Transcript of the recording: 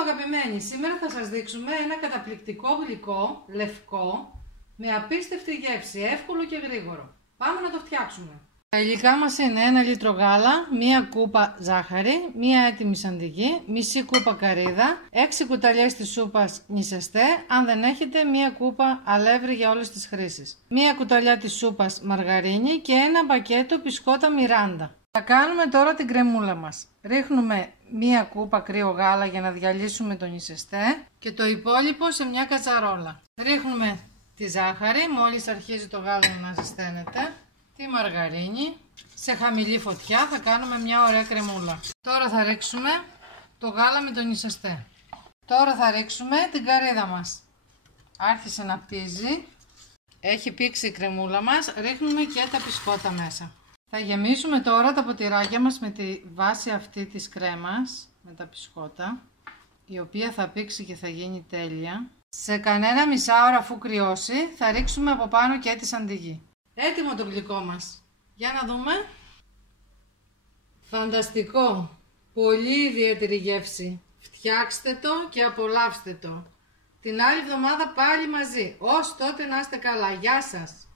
μου αγαπημένοι, σήμερα θα σας δείξουμε ένα καταπληκτικό γλυκό, λευκό, με απίστευτη γεύση, εύκολο και γρήγορο. Πάμε να το φτιάξουμε. Τα υλικά μας είναι 1 λίτρο γάλα, 1 κούπα ζάχαρη, 1 έτοιμη σαντιγί, μισή κούπα καρύδα, 6 κουταλιές της σούπας νησεστέ, αν δεν έχετε 1 κούπα αλεύρι για όλες τις χρήσεις, 1 κουταλιά της σούπας μαργαρίνη και 1 πακέτο μπισκότα Μιράντα. Θα κάνουμε τώρα την κρεμούλα μας. Ρίχνουμε 1 κούπα κρύο γάλα για να διαλύσουμε το νησεστέ και το υπόλοιπο σε μια κατσαρόλα. Ρίχνουμε τη ζάχαρη, μόλις αρχίζει το γάλα να ζεσταίνεται, τη μαργαρίνη, σε χαμηλή φωτιά θα κάνουμε μια ωραία κρεμούλα. Τώρα θα ρίξουμε το γάλα με το νησεστέ. Τώρα θα ρίξουμε την καρύδα μας. Άρχισε να πίζει, έχει πήξει η κρεμούλα μας, ρίχνουμε και τα μπισκότα μέσα. Θα γεμίσουμε τώρα τα ποτηράκια μας με τη βάση αυτή της κρέμας, με τα μπισκότα, η οποία θα πήξει και θα γίνει τέλεια. Σε κανένα μισά ώρα αφού κρυώσει θα ρίξουμε από πάνω και τη σαντιγί. Έτοιμο το γλυκό μας. Για να δούμε. Φανταστικό. Πολύ ιδιαίτερη γεύση. Φτιάξτε το και απολαύστε το. Την άλλη εβδομάδα πάλι μαζί. Ως τότε να είστε καλά. Γεια σας.